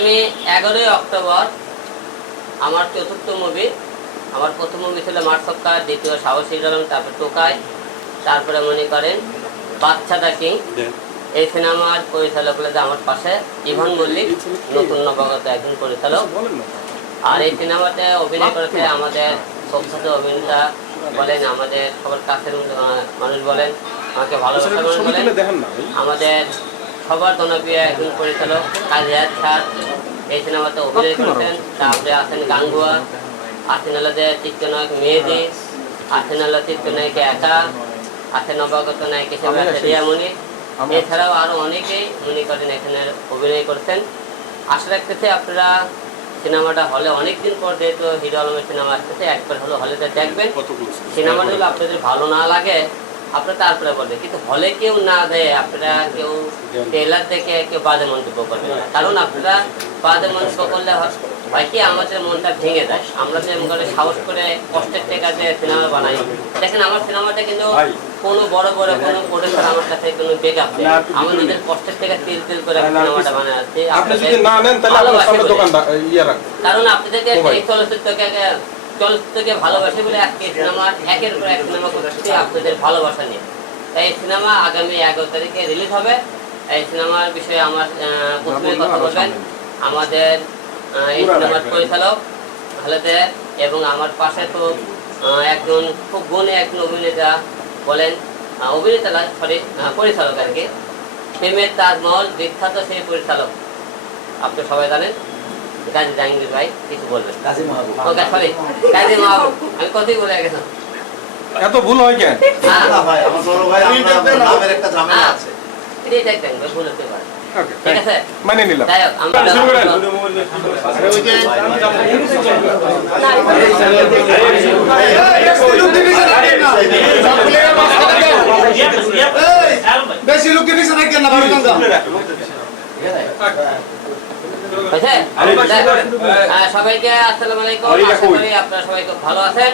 আগামী 11ই অক্টোবর আমার চতুর্থ মুভি। আমার প্রথম মুভি ছিল মার্সক্কা, দ্বিতীয় সাহসী জলম, তারপর টোকাই, তারপরে মনে করেন বাচ্চা দা কিং। এই সিনেমার পরিচালক হলো আমার পাশে ইভান মল্লিক, নতুন নবাগত একজন পরিচালক। আর এই সিনেমাতে অভিনয় করেছে আমাদের প্রখ্যাত অভিনেতা বলেন, আমাদের সবার কাছের মানুষ বলেন, আমাকে ভালোবাসা মানুষ বলেন, আমাদের সবার জনপ্রিয় একজন পরিচালক কাজী স্যার এই সিনেমাতে অভিনয় করেছেন। তারপরে আছেন গাঙ্গুয়া, আছেন হলো যে চিত্রনায়ক মেহেদি, আছেন হলো চিত্রনায়ক একা, আছেন নবাগত নায়ক হিসেবে আছে রিয়ামণি। এছাড়াও আরো অনেকেই মনে করেন এখানে অভিনয় করছেন। আশা রাখতেছি আপনারা সিনেমাটা হলে অনেকদিন পর যেহেতু হিরো আলমের সিনেমা আসতেছে, একবার হলো হলে দেখবেন। সিনেমাটা হলো আপনাদের ভালো না লাগে আপনারা তারপরে বলবেন, কিন্তু হলে কেউ না দেয় আপনারা কেউ ট্রেলার দেখে কেউ বাজে মন্তব্য করবেন না। কারণ আপনারা বাজে মন্তব্য করলে হয় কি আমাদের মনটা ভেঙে যায়। আমরা যে করে সাহস করে কষ্টের টাকা দিয়ে সিনেমা বানাই, দেখেন আমার সিনেমাটা কিন্তু কোনো বড় বড় কোনো প্রোডাকশন আমার কাছে কোনো বেকআপ নেই। আমি নিজের কষ্টের টাকা তিল তিল করে সিনেমাটা বানাই আছি। কারণ আপনাদেরকে এই চলচ্চিত্রকে ভালোবাসে বলে আজকে সিনেমার একের পর এক সিনেমা করছি আপনাদের ভালোবাসা নিয়ে। তাই এই সিনেমা আগামী 11 তারিখে রিলিজ হবে। এই সিনেমার বিষয়ে আমার প্রথমে কথা বলবেন আমাদের এই সিনেমার পরিচালক খালেদা, এবং আমার পাশে তো একজন খুব গুণী একজন অভিনেতা বলেন, অভিনেতা সরি পরিচালক আর কি, প্রেমের তাজমহল বিখ্যাত সেই পরিচালক আপনি সবাই জানেন, গাজী জাহাঙ্গীর ভাই কিছু বলবেন। গাজী মাহবুব, ওকে সরি গাজী মাহবুব, আমি কথাই বলে গেছিলাম। এত ভুল হয় কেন? না ভাই, আমার বড় ভাই আপনার নামের একটা ঝামেলা আছে। এটাই দেখবেন ভুল হতে পারে। ঠিক আছে, মানে নিলাম। যাই হোক আমরা বেশি লোক কিছু রাখেন না ভাই। সবাইকে আসসালামু আলাইকুম। আশা করি আপনারা সবাই খুব ভালো আছেন।